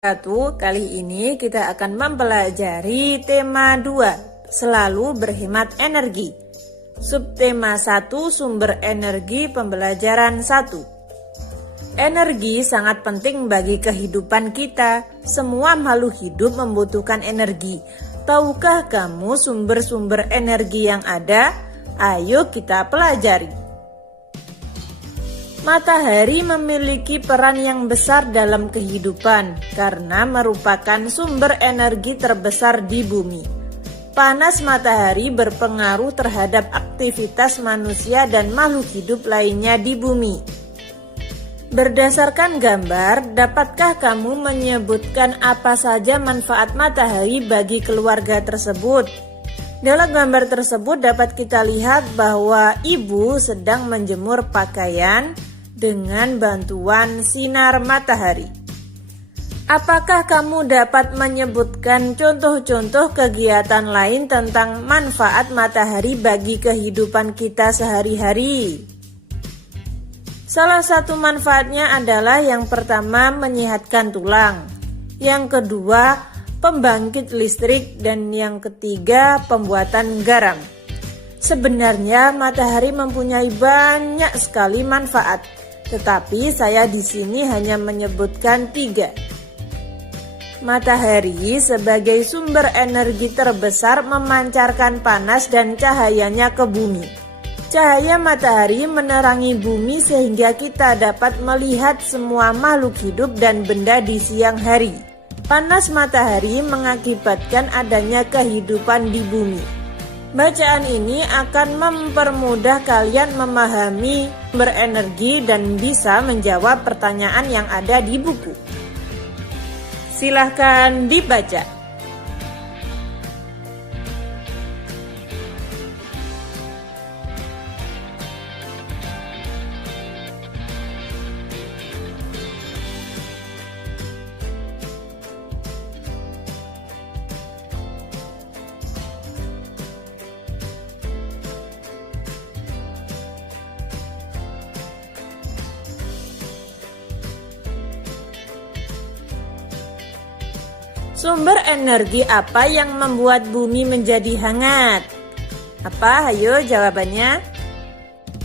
Kali ini kita akan mempelajari tema 2, selalu berhemat energi. Subtema 1, sumber energi pembelajaran 1. Energi sangat penting bagi kehidupan kita. Semua makhluk hidup membutuhkan energi. Tahukah kamu sumber-sumber energi yang ada? Ayo kita pelajari. Matahari memiliki peran yang besar dalam kehidupan karena merupakan sumber energi terbesar di bumi. Panas matahari berpengaruh terhadap aktivitas manusia dan makhluk hidup lainnya di bumi. Berdasarkan gambar, dapatkah kamu menyebutkan apa saja manfaat matahari bagi keluarga tersebut? Dalam gambar tersebut dapat kita lihat bahwa ibu sedang menjemur pakaian dengan bantuan sinar matahari. Apakah kamu dapat menyebutkan contoh-contoh kegiatan lain tentang manfaat matahari bagi kehidupan kita sehari-hari? Salah satu manfaatnya adalah yang pertama menyehatkan tulang, yang kedua pembangkit listrik, dan yang ketiga pembuatan garam. Sebenarnya matahari mempunyai banyak sekali manfaat, tetapi saya di sini hanya menyebutkan 3. Matahari sebagai sumber energi terbesar memancarkan panas dan cahayanya ke bumi. Cahaya matahari menerangi bumi sehingga kita dapat melihat semua makhluk hidup dan benda di siang hari. Panas matahari mengakibatkan adanya kehidupan di bumi. Bacaan ini akan mempermudah kalian memahami berenergi dan bisa menjawab pertanyaan yang ada di buku. Silahkan dibaca. Sumber energi apa yang membuat bumi menjadi hangat? Apa? Ayo jawabannya.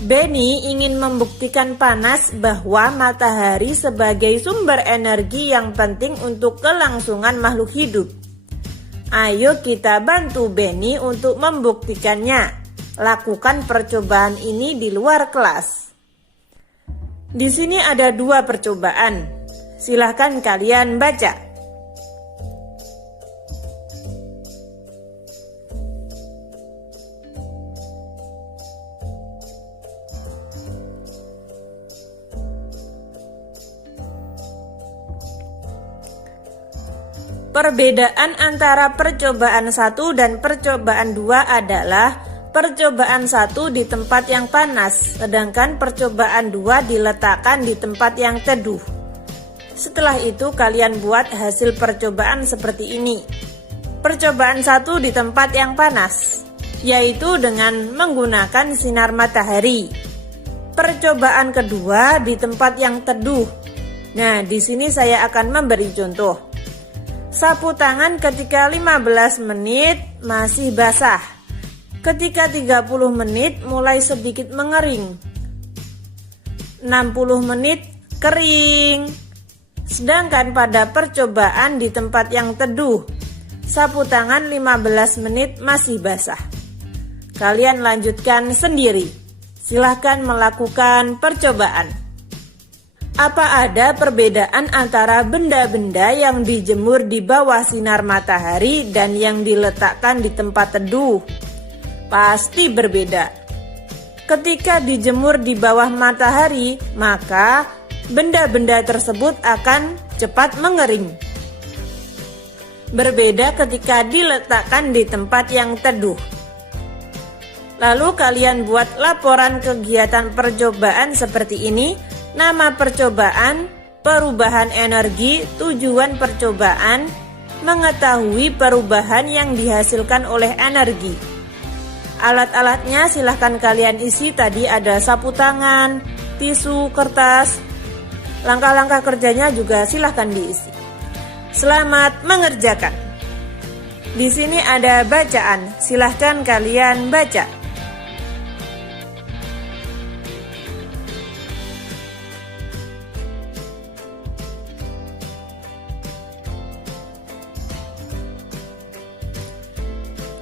Benny ingin membuktikan panas bahwa matahari sebagai sumber energi yang penting untuk kelangsungan makhluk hidup. Ayo kita bantu Benny untuk membuktikannya. Lakukan percobaan ini di luar kelas. Di sini ada 2 percobaan. Silahkan kalian baca. Perbedaan antara percobaan 1 dan percobaan 2 adalah percobaan 1 di tempat yang panas, sedangkan percobaan 2 diletakkan di tempat yang teduh. Setelah itu kalian buat hasil percobaan seperti ini. Percobaan 1 di tempat yang panas, yaitu dengan menggunakan sinar matahari. Percobaan kedua di tempat yang teduh. Nah, di sini saya akan memberi contoh. Sapu tangan ketika 15 menit masih basah. Ketika 30 menit mulai sedikit mengering. 60 menit kering. Sedangkan pada percobaan di tempat yang teduh, sapu tangan 15 menit masih basah. Kalian lanjutkan sendiri. Silahkan melakukan percobaan. Apa ada perbedaan antara benda-benda yang dijemur di bawah sinar matahari dan yang diletakkan di tempat teduh? Pasti berbeda. Ketika dijemur di bawah matahari, maka benda-benda tersebut akan cepat mengering. Berbeda ketika diletakkan di tempat yang teduh. Lalu kalian buat laporan kegiatan percobaan seperti ini. Nama percobaan, perubahan energi, tujuan percobaan, mengetahui perubahan yang dihasilkan oleh energi. Alat-alatnya silahkan kalian isi. Tadi ada sapu tangan, tisu, kertas. Langkah-langkah kerjanya juga silahkan diisi. Selamat mengerjakan. Di sini ada bacaan, silahkan kalian baca.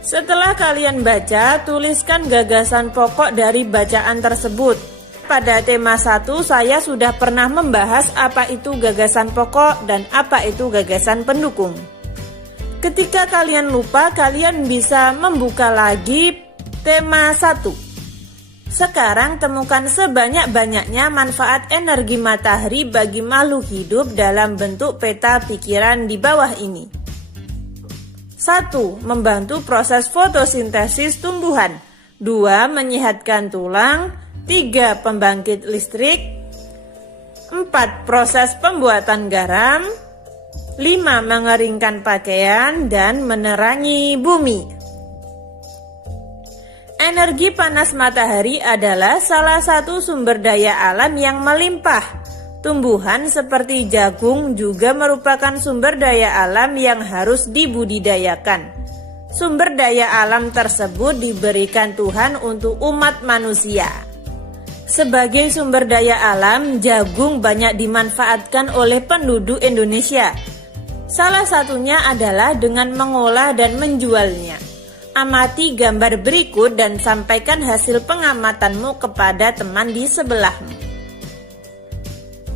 Setelah kalian baca, tuliskan gagasan pokok dari bacaan tersebut. Pada tema 1 saya sudah pernah membahas apa itu gagasan pokok dan apa itu gagasan pendukung. Ketika kalian lupa, kalian bisa membuka lagi tema 1. Sekarang temukan sebanyak-banyaknya manfaat energi matahari bagi makhluk hidup dalam bentuk peta pikiran di bawah ini. 1. Membantu proses fotosintesis tumbuhan. 2. Menyehatkan tulang. 3. Pembangkit listrik. 4. Proses pembuatan garam. 5. Mengeringkan pakaian dan menerangi bumi. Energi panas matahari adalah salah satu sumber daya alam yang melimpah. Tumbuhan seperti jagung juga merupakan sumber daya alam yang harus dibudidayakan. Sumber daya alam tersebut diberikan Tuhan untuk umat manusia. Sebagai sumber daya alam, jagung banyak dimanfaatkan oleh penduduk Indonesia. Salah satunya adalah dengan mengolah dan menjualnya. Amati gambar berikut dan sampaikan hasil pengamatanmu kepada teman di sebelahmu.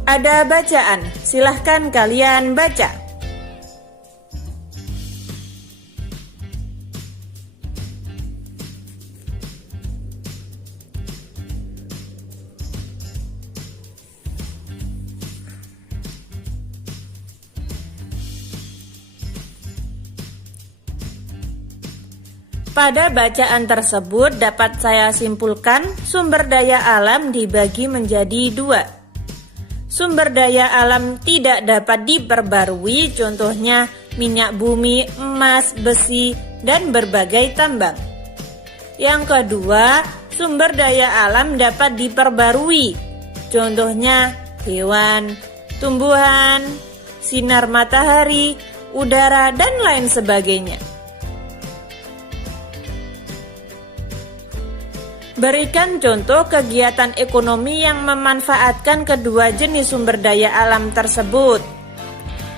Ada bacaan, silahkan kalian baca. Pada bacaan tersebut dapat saya simpulkan sumber daya alam dibagi menjadi 2. Sumber daya alam tidak dapat diperbarui, contohnya minyak bumi, emas, besi, dan berbagai tambang. Yang kedua, sumber daya alam dapat diperbarui, contohnya hewan, tumbuhan, sinar matahari, udara, dan lain sebagainya. Berikan contoh kegiatan ekonomi yang memanfaatkan kedua jenis sumber daya alam tersebut.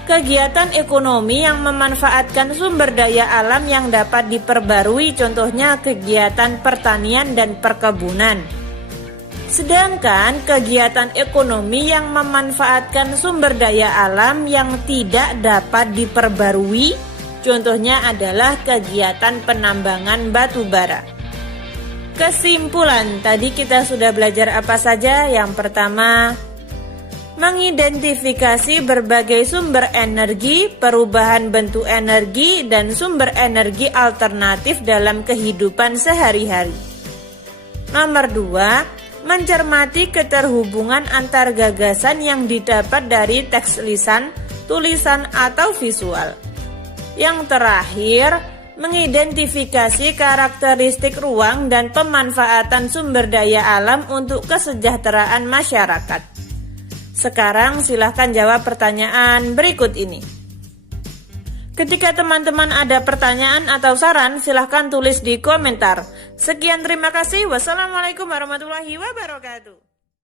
Kegiatan ekonomi yang memanfaatkan sumber daya alam yang dapat diperbarui, contohnya kegiatan pertanian dan perkebunan. Sedangkan kegiatan ekonomi yang memanfaatkan sumber daya alam yang tidak dapat diperbarui, contohnya adalah kegiatan penambangan batu bara. Kesimpulan, tadi kita sudah belajar apa saja? Yang pertama, mengidentifikasi berbagai sumber energi, perubahan bentuk energi, dan sumber energi alternatif dalam kehidupan sehari-hari. Nomor 2, mencermati keterhubungan antar gagasan yang didapat dari teks lisan, tulisan, atau visual. Yang terakhir, mengidentifikasi karakteristik ruang dan pemanfaatan sumber daya alam untuk kesejahteraan masyarakat. Sekarang silahkan jawab pertanyaan berikut ini. Ketika teman-teman ada pertanyaan atau saran, silahkan tulis di komentar. Sekian, terima kasih. Wassalamualaikum warahmatullahi wabarakatuh.